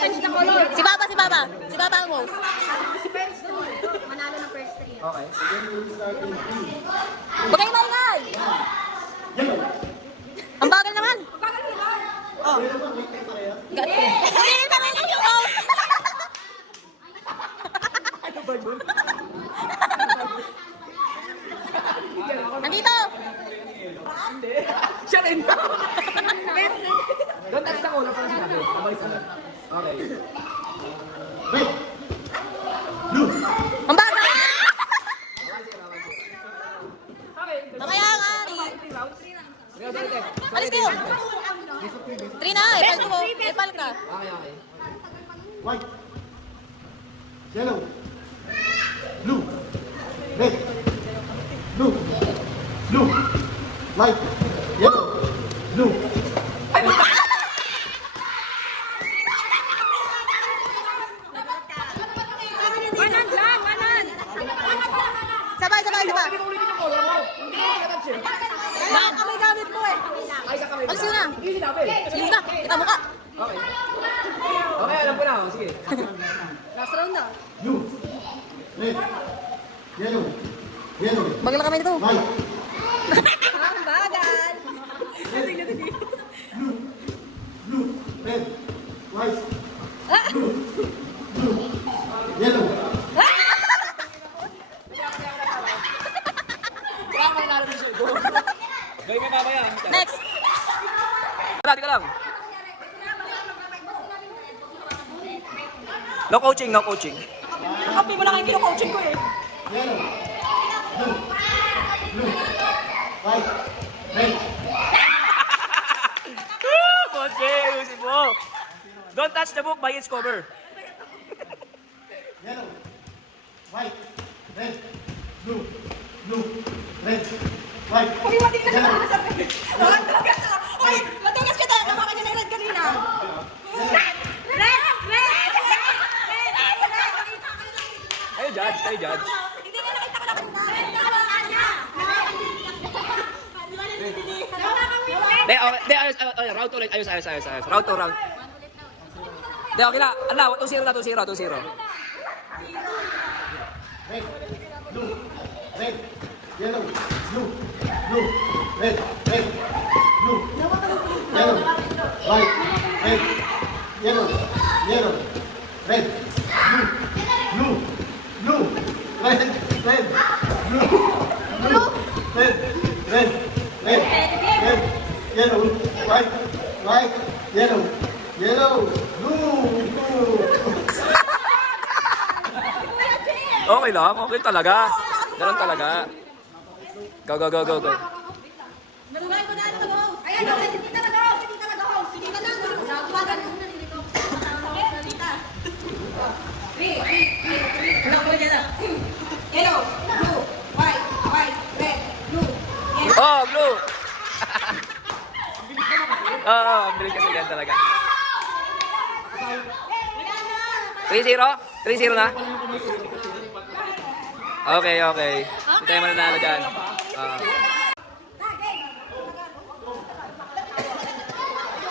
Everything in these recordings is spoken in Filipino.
Si Baba, si Baba. Si Baba ang host. Manalo ng first three. Okay. Huwag kayong maingay. Ang bagal naman. Oh. Hindi, tama na yung host. Nandito. Siya rin. Doon tayo sa ulo para sinabi. Abay sa okay. Wait! Blue! Ang bagal. Mamaya nga. Alis kayo. 3 na. Epal ko. Epal ka. Okay, okay. White, yellow, blue, red, blue, blue, white, yellow, blue. Sabay, sabay, sabay. Baka kami gamit mo eh. Ay, sa kamay. Alis na. Hindi sinabi. Sige na. Kita mo ka. Okay. Okay, alam ko na. Sige. Last round na. Blue, red, yellow, yellow, Bagal na kami dito. white, Ang bagal. blue, blue, red, white, blue, blue, yellow. Wala ka na rin siya. Go. Gawin mo mamaya. Next. Wala, di ka lang. No coaching, no coaching. Kapi mo lang yung kino-coaching ko eh. Yellow, blue, blue, white, red, Bosse, ayusin mo. Don't touch the book by its cover. yellow, white, red, blue, blue, red, white, Uy, mati na yellow. sa sabi. Walang talaga sa... Uy, matugas ka tayo. Kamaka niya ng red kanina. Red! Red! Red! Kayo judge, kayo judge. Hindi na nakita ko na kanina. Red na kamaka niya. De, okay, de, ayos, round 2 ulit. Ayos. Round 2, round. De, okay na. Ala, 2-0 na, 2-0. Red, blue, red, yellow, blue, blue, red, blue, yellow, white, red, yellow, red, blue, blue, red, blue, red, yellow, white, yellow, blue. Okay lang, okay talaga. Ganun talaga. Go. Nalugay ko na ano mag-host. Ayan, hindi ka nag-host. Hindi ka nag-host. Yellow, blue, white, red, blue, yellow. Oh, blue. Oo, ang bilis kasi yan talaga. 3-0? 3-0 na? Okay. Hindi tayo mananalo dyan.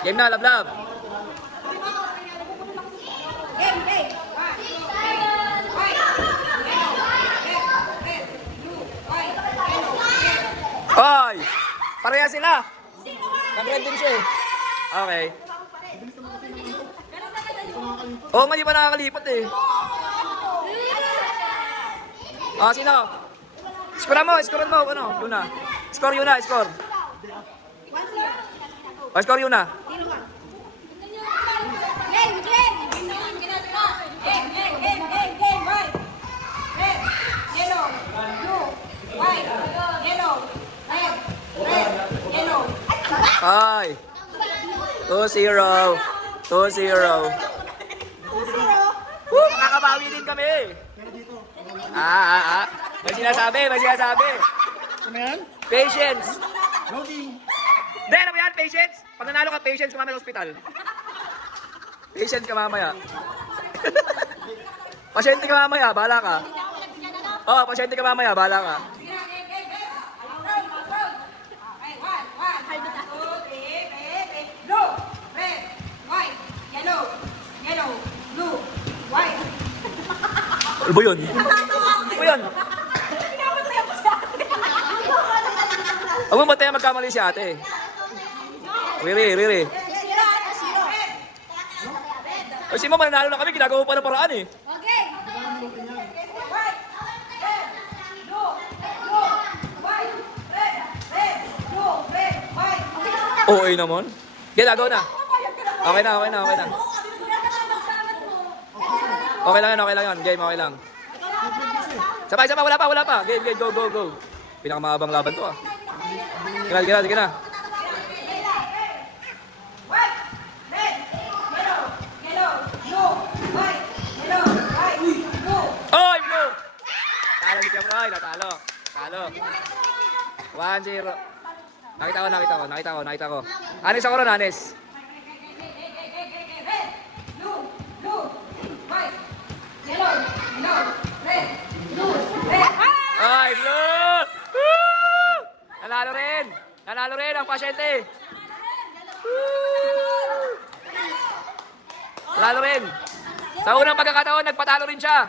Game na, love. Hoy! Pareha sila! Nag-red din siya eh. Okay. Oo, mali pa nakakalipat eh. Ah, sino? Score mo. Ano? Yuna. Score Yuna. Oh, score Yuna. Ay. 2-0. Woo! Nakakabawi din kami. May sinasabi. Patience. Hindi, ano ba yan? Patience? Pag nanalo ka, patience ka mamaya sa hospital. Patience ka mamaya. Pasyente ka mamaya, bahala ka. Oo, pasyente ka mamaya, bahala ka. Blue, red, white, yellow, Ano ba yun? Ano ba yun? Huwag mo mataya magkamali si ate. Riri. O si Mama, nanalo na kami, ginagawa pa ng paraan eh. Okay. Oo, naman. Ginagawa na. Okay na. Okay lang yun. Game, okay lang. Sabay, wala pa. Game, go. Pinakamahabang laban to ah. Sige na. Oy, blue! Talo si Kemroy, natalo. 1-0. Nakita ko. Anis ako ron, Anis. Ay, blue! Woo! Nanalo rin ang pasyente. Woo! Nanalo rin. Sa unang pagkakataon, nagpatalo rin siya.